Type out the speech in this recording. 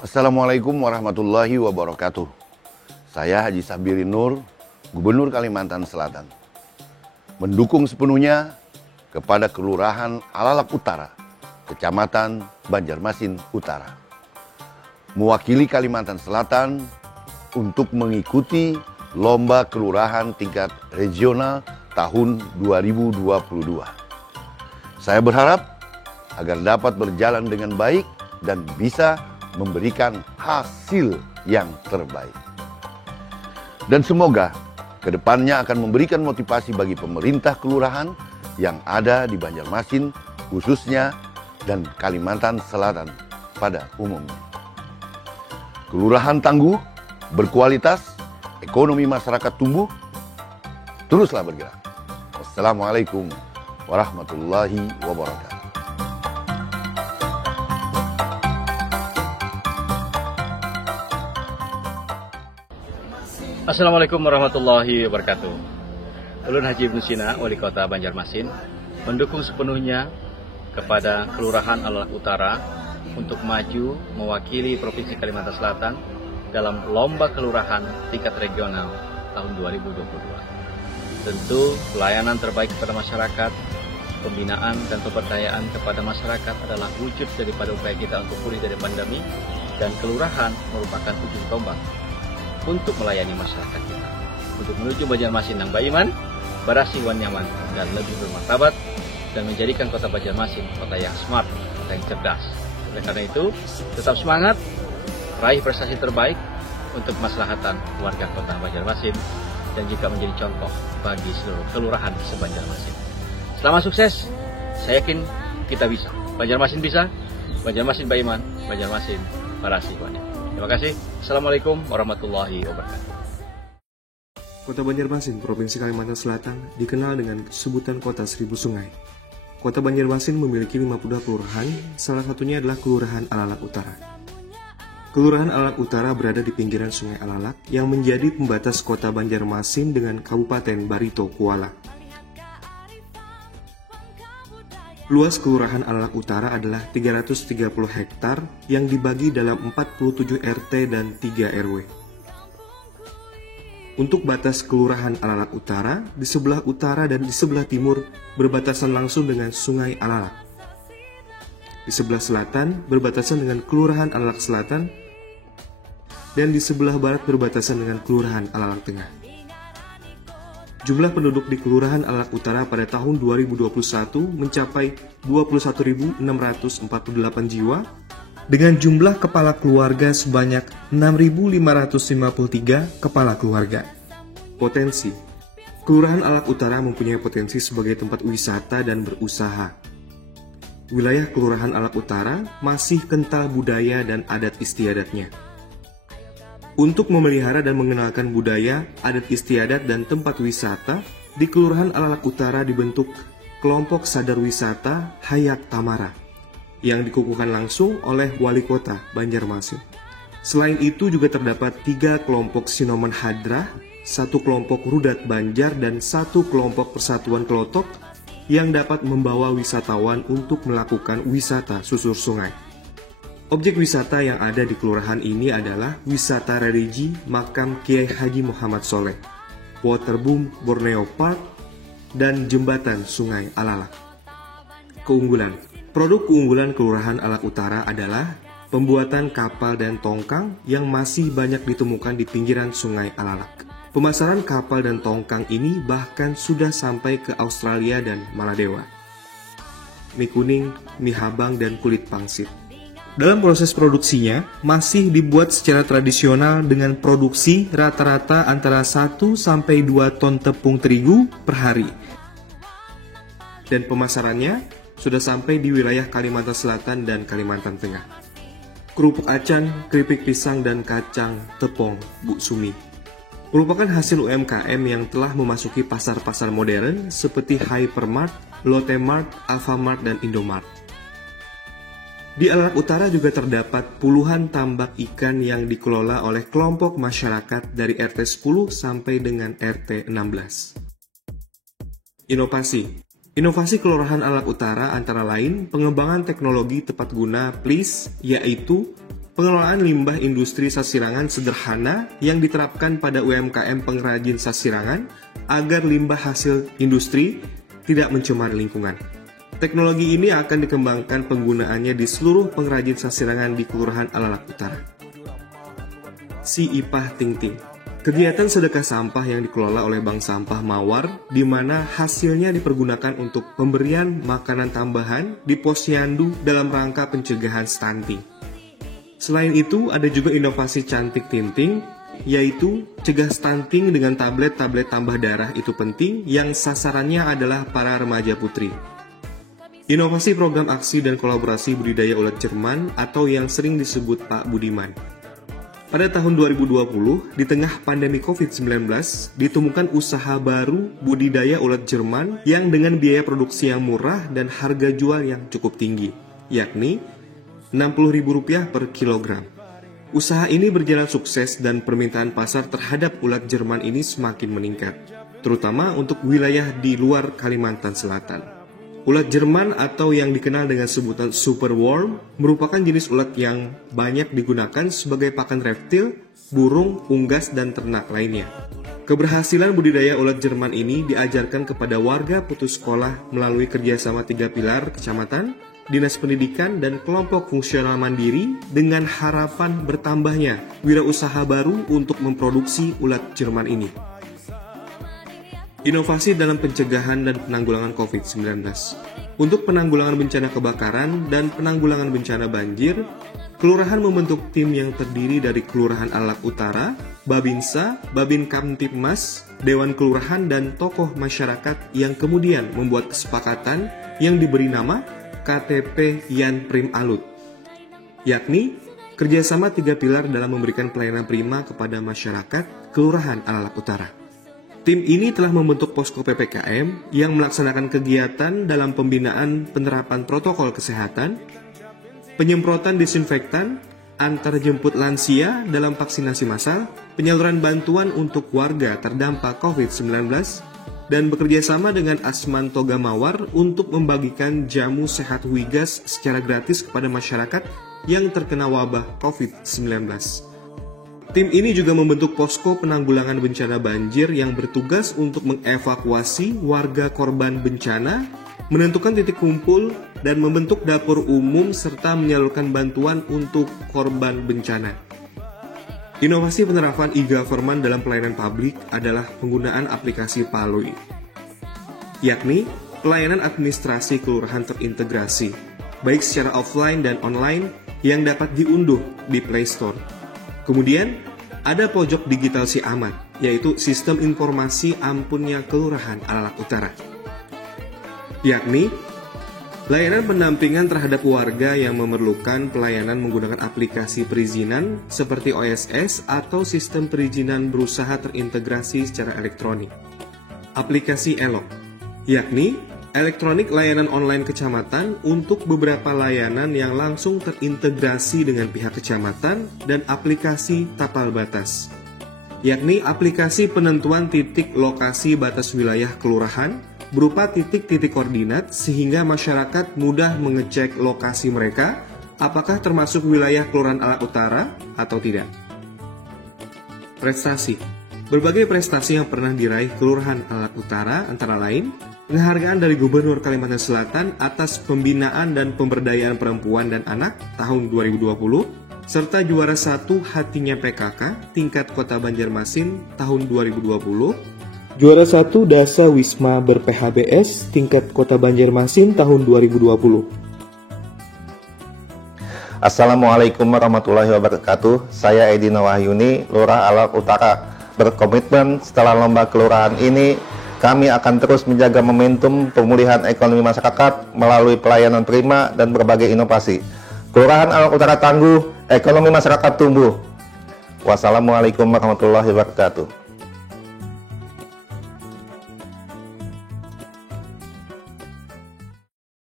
Assalamualaikum warahmatullahi wabarakatuh. Saya Haji Sabirin Nur, Gubernur Kalimantan Selatan, mendukung sepenuhnya kepada Kelurahan Alalak Utara, Kecamatan Banjarmasin Utara, mewakili Kalimantan Selatan untuk mengikuti Lomba Kelurahan tingkat regional tahun 2022. Saya berharap agar dapat berjalan dengan baik dan bisa memberikan hasil yang terbaik. Dan semoga kedepannya akan memberikan motivasi bagi pemerintah kelurahan yang ada di Banjarmasin khususnya dan Kalimantan Selatan pada umumnya. Kelurahan tangguh, berkualitas, ekonomi masyarakat tumbuh, teruslah bergerak. Wassalamualaikum warahmatullahi wabarakatuh. Assalamualaikum warahmatullahi wabarakatuh. Ulun Haji Ibnu Sina, Wali Kota Banjarmasin, mendukung sepenuhnya kepada Kelurahan Alalak Utara untuk maju mewakili Provinsi Kalimantan Selatan dalam Lomba Kelurahan tingkat regional tahun 2022. Tentu pelayanan terbaik kepada masyarakat, pembinaan dan pemberdayaan kepada masyarakat adalah wujud daripada upaya kita untuk pulih dari pandemi, dan kelurahan merupakan ujung tombak untuk melayani masyarakat kita, untuk menuju Banjarmasin yang beriman, berasih wan nyaman, dan lebih bermartabat, dan menjadikan kota Banjarmasin kota yang smart, kota yang cerdas. Oleh karena itu, tetap semangat, raih prestasi terbaik untuk kemaslahatan warga kota Banjarmasin, dan juga menjadi contoh bagi seluruh kelurahan se-Banjarmasin. Selamat sukses, saya yakin kita bisa. Banjarmasin bisa, Banjarmasin beriman, Banjarmasin berasih wan nyaman. Terima kasih. Assalamualaikum warahmatullahi wabarakatuh. Kota Banjarmasin, Provinsi Kalimantan Selatan, dikenal dengan sebutan Kota Seribu Sungai. Kota Banjarmasin memiliki 52 kelurahan, salah satunya adalah Kelurahan Alalak Utara. Kelurahan Alalak Utara berada di pinggiran Sungai Alalak yang menjadi pembatas Kota Banjarmasin dengan Kabupaten Barito Kuala. Luas Kelurahan Alalak Utara adalah 330 hektar yang dibagi dalam 47 RT dan 3 RW. Untuk batas Kelurahan Alalak Utara, di sebelah utara dan di sebelah timur berbatasan langsung dengan Sungai Alalak. Di sebelah selatan berbatasan dengan Kelurahan Alalak Selatan, dan di sebelah barat berbatasan dengan Kelurahan Alalak Tengah. Jumlah penduduk di Kelurahan Alalak Utara pada tahun 2021 mencapai 21.648 jiwa dengan jumlah kepala keluarga sebanyak 6.553 kepala keluarga. Potensi: Kelurahan Alalak Utara mempunyai potensi sebagai tempat wisata dan berusaha. Wilayah Kelurahan Alalak Utara masih kental budaya dan adat istiadatnya. Untuk memelihara dan mengenalkan budaya, adat istiadat, dan tempat wisata, di Kelurahan Alalak Utara dibentuk kelompok sadar wisata Hayak Tamara yang dikukuhkan langsung oleh Wali Kota Banjarmasin. Selain itu juga terdapat 3 kelompok Sinoman Hadrah, 1 kelompok Rudat Banjar, dan 1 kelompok Persatuan Kelotok yang dapat membawa wisatawan untuk melakukan wisata susur sungai. Objek wisata yang ada di kelurahan ini adalah wisata religi makam Kiai Haji Muhammad Soleh, Waterboom Borneo Park, dan jembatan Sungai Alalak. Keunggulan: produk keunggulan Kelurahan Alalak Utara adalah pembuatan kapal dan tongkang yang masih banyak ditemukan di pinggiran Sungai Alalak. Pemasaran kapal dan tongkang ini bahkan sudah sampai ke Australia dan Maladewa. Mie kuning, mie habang, dan kulit pangsit. Dalam proses produksinya, masih dibuat secara tradisional dengan produksi rata-rata antara 1-2 ton tepung terigu per hari. Dan pemasarannya sudah sampai di wilayah Kalimantan Selatan dan Kalimantan Tengah. Kerupuk acan, keripik pisang, dan kacang tepung Bu Sumi merupakan hasil UMKM yang telah memasuki pasar-pasar modern seperti Hypermart, Lotte Mart, Alfamart, dan Indomart. Di Alalak Utara juga terdapat puluhan tambak ikan yang dikelola oleh kelompok masyarakat dari RT 10 sampai dengan RT 16. Inovasi Kelurahan Alalak Utara antara lain pengembangan teknologi tepat guna PLIS, yaitu pengelolaan limbah industri sasirangan sederhana yang diterapkan pada UMKM pengrajin sasirangan agar limbah hasil industri tidak mencemari lingkungan. Teknologi ini akan dikembangkan penggunaannya di seluruh pengrajin sasirangan di Kelurahan Alalak Utara. Si Ipah Ting Ting, kegiatan sedekah sampah yang dikelola oleh Bank Sampah Mawar, di mana hasilnya dipergunakan untuk pemberian makanan tambahan di posyandu dalam rangka pencegahan stunting. Selain itu, ada juga inovasi Cantik Tinting, yaitu cegah stunting dengan tablet-tablet tambah darah itu penting yang sasarannya adalah para remaja putri. Inovasi program aksi dan kolaborasi budidaya ulat Jerman atau yang sering disebut Pak Budiman. Pada tahun 2020, di tengah pandemi COVID-19, ditemukan usaha baru budidaya ulat Jerman yang dengan biaya produksi yang murah dan harga jual yang cukup tinggi, yakni Rp60.000 per kilogram. Usaha ini berjalan sukses dan permintaan pasar terhadap ulat Jerman ini semakin meningkat, terutama untuk wilayah di luar Kalimantan Selatan. Ulat Jerman atau yang dikenal dengan sebutan superworm merupakan jenis ulat yang banyak digunakan sebagai pakan reptil, burung, unggas, dan ternak lainnya. Keberhasilan budidaya ulat Jerman ini diajarkan kepada warga putus sekolah melalui kerjasama 3 pilar kecamatan, dinas pendidikan, dan kelompok fungsional mandiri dengan harapan bertambahnya wirausaha baru untuk memproduksi ulat Jerman ini. Inovasi dalam pencegahan dan penanggulangan COVID-19. Untuk penanggulangan bencana kebakaran dan penanggulangan bencana banjir, Kelurahan membentuk tim yang terdiri dari Kelurahan Alalak Utara, Babinsa, Babin Kamtipmas, Dewan Kelurahan, dan tokoh masyarakat yang kemudian membuat kesepakatan yang diberi nama KTP Yan Prim Alut, yakni kerjasama 3 pilar dalam memberikan pelayanan prima kepada masyarakat Kelurahan Alalak Utara. Tim ini telah membentuk posko PPKM yang melaksanakan kegiatan dalam pembinaan penerapan protokol kesehatan, penyemprotan disinfektan, antar jemput lansia dalam vaksinasi massal, penyaluran bantuan untuk warga terdampak COVID-19, dan bekerjasama dengan Asman Toga Mawar untuk membagikan jamu sehat Wigas secara gratis kepada masyarakat yang terkena wabah COVID-19. Tim ini juga membentuk posko penanggulangan bencana banjir yang bertugas untuk mengevakuasi warga korban bencana, menentukan titik kumpul, dan membentuk dapur umum serta menyalurkan bantuan untuk korban bencana. Inovasi penerapan e-government dalam pelayanan publik adalah penggunaan aplikasi Palui, yakni pelayanan administrasi kelurahan terintegrasi, baik secara offline dan online yang dapat diunduh di Play Store. Kemudian, ada pojok digital Si Aman, yaitu sistem informasi ampunnya Kelurahan Alalak Utara, yakni layanan pendampingan terhadap warga yang memerlukan pelayanan menggunakan aplikasi perizinan seperti OSS atau sistem perizinan berusaha terintegrasi secara elektronik. Aplikasi ELOK, yakni elektronik layanan online kecamatan untuk beberapa layanan yang langsung terintegrasi dengan pihak kecamatan, dan aplikasi tapal batas, yakni aplikasi penentuan titik lokasi batas wilayah kelurahan berupa titik-titik koordinat sehingga masyarakat mudah mengecek lokasi mereka apakah termasuk wilayah Kelurahan Alalak Utara atau tidak. Prestasi. Berbagai prestasi yang pernah diraih Kelurahan Alalak Utara antara lain penghargaan dari Gubernur Kalimantan Selatan atas pembinaan dan pemberdayaan perempuan dan anak tahun 2020, serta juara 1 Hatinya PKK tingkat Kota Banjarmasin tahun 2020, juara 1 Dasa Wisma ber-PHBS tingkat Kota Banjarmasin tahun 2020. Assalamualaikum warahmatullahi wabarakatuh. Saya Edina Wahyuni, Lurah Alalak Utara, berkomitmen setelah lomba kelurahan ini kami akan terus menjaga momentum pemulihan ekonomi masyarakat melalui pelayanan prima dan berbagai inovasi. Kelurahan Alalak Utara tangguh, ekonomi masyarakat tumbuh. Wassalamualaikum warahmatullahi wabarakatuh.